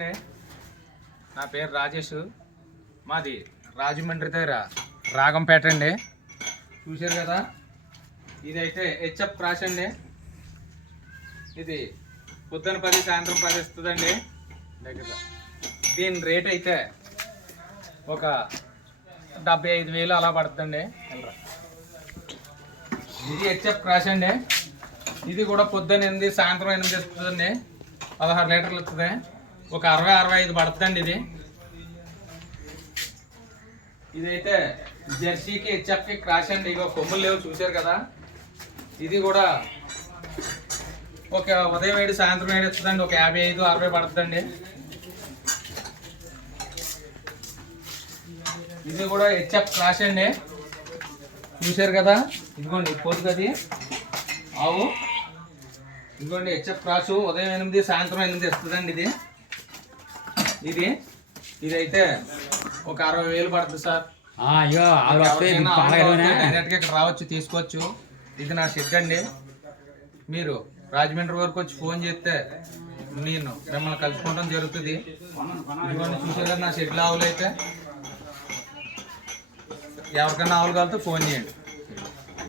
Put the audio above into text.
నా. పేరు రాజేష్. మాది రాజమండ్రి దగ్గర రాగంపేట అండి. చూశారు కదా? ఇదైతే హెచ్ఎఫ్ క్రాష్ అండి. ఇది పొద్దున పది సాయంత్రం పది ఇస్తుందండి దగ్గర. దీని రేట్ అయితే ఒక డెబ్బై ఐదు వేలు అలా పడుతుందండి. ఇది హెచ్ఎఫ్ క్రాష్ అండి. ఇది కూడా పొద్దున్న ఎనిమిది సాయంత్రం ఎనిమిది ఇస్తుందండి పదహారు లీటర్లు ఇస్తుంది ఒక అరవై అరవై ఐదు పడుతుందండి ఇది. ఇదైతే జెర్సీకి హెచ్ఎఫ్కి క్రాష్ అండి ఇక కొమ్ములు లేవు చూశారు కదా? ఇది కూడా ఒక ఉదయం ఏడు సాయంత్రం ఏడు ఇస్తుందండి ఒక యాభై ఐదు అరవై పడుతుందండి. ఇది కూడా హెచ్ఎఫ్ క్రాష్ అండి. చూశారు కదా? ఇదిగోండి పోతు అది. ఆవు. ఇదిగోండి హెచ్ఎఫ్ క్రాసు ఉదయం ఎనిమిది సాయంత్రం ఎనిమిది ఇస్తుందండి ఇది. ఇది ఇదైతే ఒక అరవై వేలు పడుతుంది సార్. అయ్యో డైరెక్ట్గా ఇక్కడ రావచ్చు తీసుకోవచ్చు. ఇది నా షెడ్ అండి. మీరు రాజమండ్రి వరకు వచ్చి ఫోన్ చేస్తే నేను మిమ్మల్ని కలుసుకోవడం జరుగుతుంది. కదా నా షెడ్లో ఆవులు అయితే. ఎవరికైనా ఆవులు కలితే ఫోన్ చేయండి.